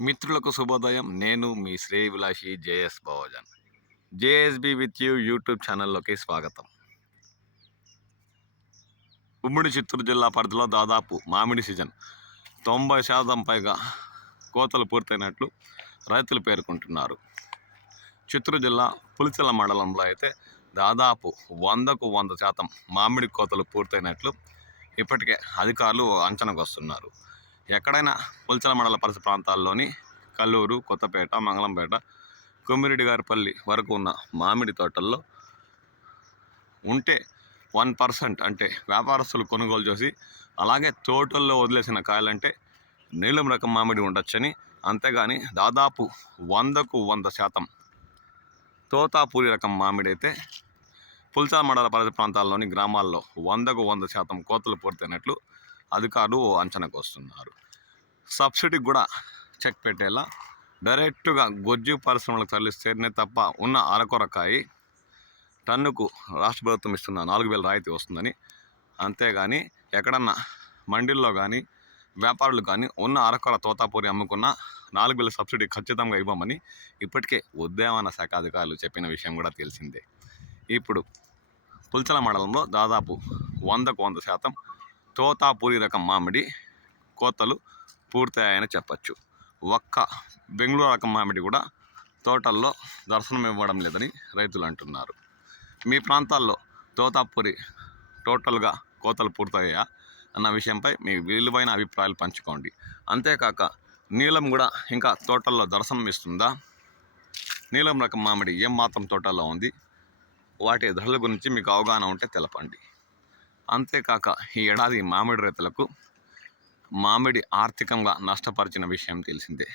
మిత్రులకు శుభోదయం. నేను మీ శ్రేయభిలాషి JS Bavajan. JSB with you YouTube ఛానల్లోకి స్వాగతం. ఉమ్మడి చిత్తూరు జిల్లా పరిధిలో దాదాపు మామిడి సీజన్ 90% పైగా కోతలు పూర్తయినట్లు రైతులు పేర్కొంటున్నారు. చిత్తూరు జిల్లా పులిచెల మండలంలో అయితే దాదాపు 100కు 100% మామిడి కోతలు పూర్తయినట్లు ఇప్పటికే అధికారులు అంచనాకు వస్తున్నారు. ఎక్కడైనా పులిచెల మండల పరిసర ప్రాంతాల్లోని కల్లూరు, కొత్తపేట, మంగళంపేట, కొమ్మిరెడ్డిగారిపల్లి వరకు ఉన్న మామిడి తోటల్లో ఉంటే 1% అంటే వ్యాపారస్తులు కొనుగోలు చేసి అలాగే తోటల్లో వదిలేసిన కాయలంటే నీలం రకం మామిడి ఉండొచ్చని, అంతేగాని దాదాపు 100కు 100% తోతాపూరి రకం మామిడి అయితే పులిచెల మండల పరిసర ప్రాంతాల్లోని గ్రామాల్లో 100కు 100% కోతలు పూర్తయినట్లు అధికారులు అంచనాకు వస్తున్నారు. సబ్సిడీకి కూడా చెక్ పెట్టేలా డైరెక్టుగా గొజ్జు పరిశ్రమలకు తరలిస్తేనే తప్ప ఉన్న అరకొరకాయ టన్నుకు రాష్ట్ర ప్రభుత్వం ఇస్తున్న 4,000 రాయితీ వస్తుందని, అంతేగాని ఎక్కడన్నా మండీల్లో కానీ వ్యాపారులు కానీ ఉన్న అరకొర తోతాపూరి అమ్ముకున్న 4,000 సబ్సిడీ ఖచ్చితంగా ఇవ్వమని ఇప్పటికే ఉద్యానవన శాఖ అధికారులు చెప్పిన విషయం కూడా తెలిసిందే. ఇప్పుడు పులిచెల మండలంలో దాదాపు 100కు 100% తోతాపూరి రకం మామిడి కోతలు పూర్తయ్యాయని చెప్పచ్చు. ఒక్క బెంగళూరు రకం మామిడి కూడా తోటల్లో దర్శనం ఇవ్వడం లేదని రైతులు అంటున్నారు. మీ ప్రాంతాల్లో తోతాపూరి టోటల్గా కోతలు పూర్తయ్యాయా అన్న విషయంపై మీ విలువైన అభిప్రాయాలు పంచుకోండి. అంతేకాక నీలం కూడా ఇంకా తోటల్లో దర్శనం ఇస్తుందా? నీలం రకం మామిడి ఏం మాత్రం తోటల్లో ఉంది? వాటి ధరల గురించి మీకు అవగాహన ఉంటే తెలపండి. అంతేకాక ఈ ఏడాది మామిడి రైతులకు మామిడి ఆర్థికంగా నష్టపరిచిన విషయం తెలిసిందే.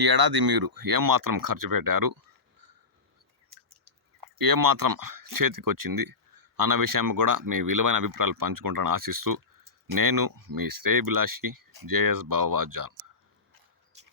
ఈ ఏడాది మీరు ఏమాత్రం ఖర్చు పెట్టారు, ఏమాత్రం చేతికి వచ్చింది అన్న విషయం కూడా మీ విలువైన అభిప్రాయాలు పంచుకుంటానని ఆశిస్తూ నేను మీ శ్రేయభిలాషి జేఎస్ బావజాన్.